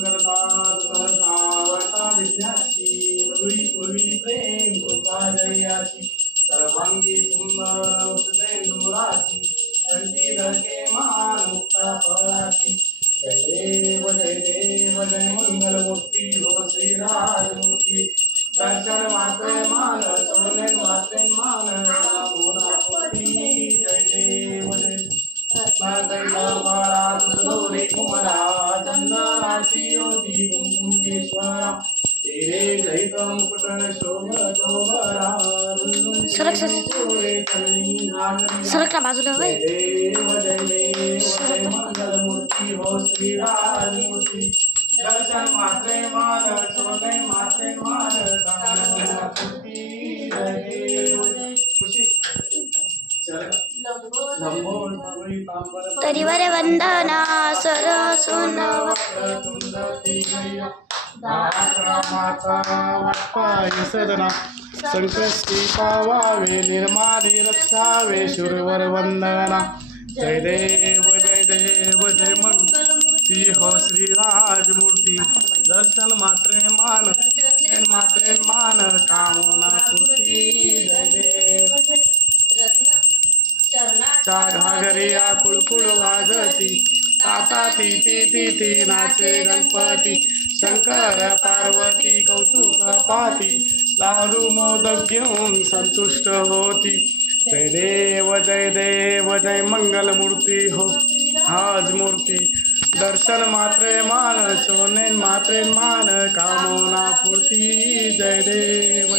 करता करता वार्ता विद्याची पूर्वी प्रेम कृपा जयाची सर्वांगी सुंदर हृदय सुरेंदुराची कंठी धरके मान मुक्ता फळाची जय देव जय देव जय मंगल मूर्ती हो श्रीराज मूर्ती दर्शन मात्र मान सोने मात्र मान मोना मूर्ती जय देव। जय बाळा तुझोरे कुमारा। तेरे सरक, सरक. सरकला बाजूला जय होय. देव मंगल मूर्ती हो मूर्ती दर्शन मात्रे मात्रे मूर्ती खुशी वंदना. सदना संकष्टी पावावे निर्माली रक्षावे शूरवर वंदना जय देव जय देव जय मंगल मूर्ती हो श्रीराज मूर्ती दर्शन मात्रे मान मात्रे मान कामना पूर्ती जय देव चा घागरी कुळकुळ वाजती ताता ती ती ती ती नाचे गणपती. शंकर पार्वती कौतुक पाती. लाडू मोदक घेऊन संतुष्ट होती. जय देव जय देव जय मंगल मूर्ती हो. हाज मूर्ती. दर्शन मात्रे मान सोने मात्रे मान कामोना पूर्ती. जय देव